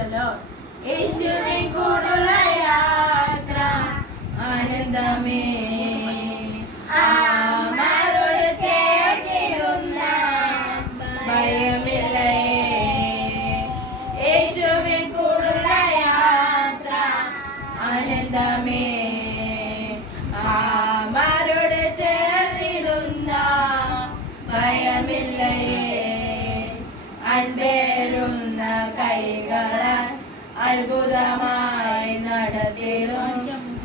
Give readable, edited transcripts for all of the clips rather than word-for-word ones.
യേശുവിൻ കൂടുള്ള യാത്ര ആനന്ദമേ ആമാരോട് ചേർന്നിടുന്ന ഭയമില്ലേ യേശുവിൻ കൂടുള്ള യാത്ര ആനന്ദമേ ആമാരോട് ചേർന്നിടുന്ന ഭയമില്ലേ അൻപേരുന്ന കൈകളാൽ അത്ഭുതമായി നടത്തിടും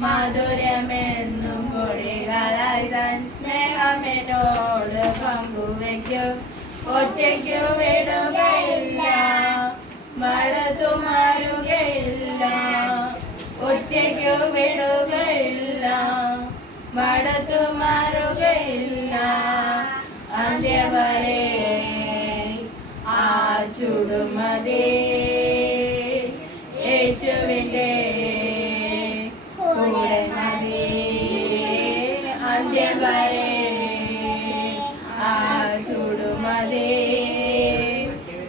മധുരമെന്നും പൊടികളായി തൻ സ്നേഹമെന്നോട് പങ്കുവയ്ക്കും ഒറ്റയ്ക്കു വിടുകയില്ല മടുത്തു മാറുകയില്ല ഒറ്റയ്ക്കു വിടുകയില്ല മടുത്തു മാറുകയില്ല അന്ത്യവരെ ആ ചുടുമതേ യേശുവിൻ്റെ കൂടെ മതി അന്ത്യം വരെ ആ ചുടുമതേ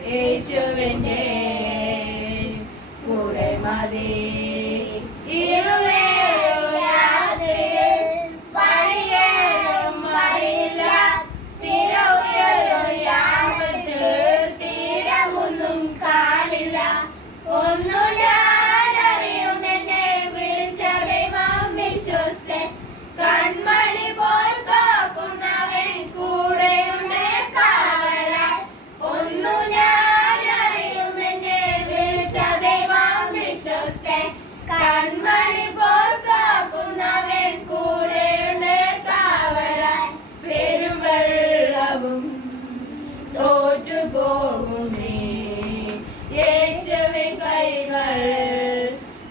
യേശുവിൻ്റെ കൂടെ മതി തോറ്റുപോകുമേ യേശുവിൻ കൈകൾ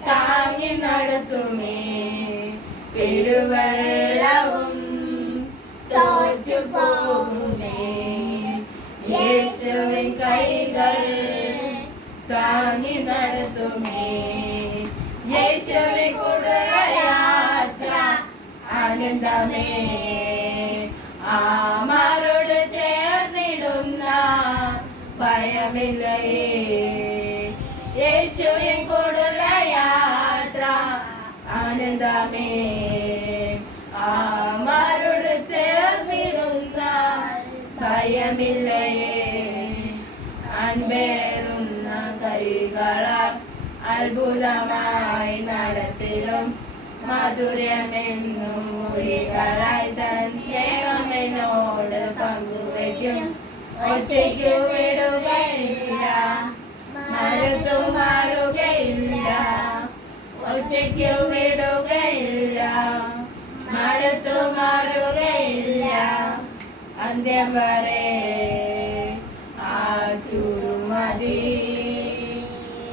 താങ്ങി നടത്തുമേ പെരുവെള്ളവും തോറ്റുപോകുമേ യേശുവിൻ കൈകൾ താങ്ങി നടത്തുമേ യേശുവിൻ കൂടുള്ള യാത്ര ആനന്ദമേ ആമാരോട് ചേർന്നിടുന്ന ഭയമില്ലേ യേശുവിൻ കൂടുള്ള യാത്ര ആനന്ദമേ ആമാരോട് ചേർന്നിടുന്ന ഭയമില്ലേ അൻപേറുന്ന കൈകളാൽ അത്ഭുതമായി നടത്തിടും മധുരമെന്നും മൊഴികളായി തൻ സ്നേഹമെന്നോട് പങ്കുവയ്ക്കും ഒറ്റയ്ക്കു വിടുകയില്ല മടുത്തു മാറുകയില്ല ഒറ്റയ്ക്കു വിടുകയില്ല മടുത്തു മാറുകയില്ല അന്ത്യം വരെ ആ ചുടുമതി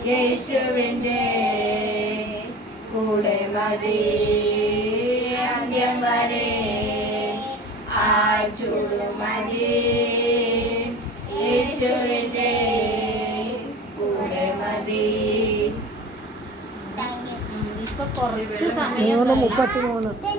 യേശുവിൻ്റെ കൂടെ മതി അന്ത്യം വരെ ആ ചുടുമതി യേശുവിൻ്റെ കൂടെ മതി. ഇപ്പൊ കുറച്ച് സമയം 33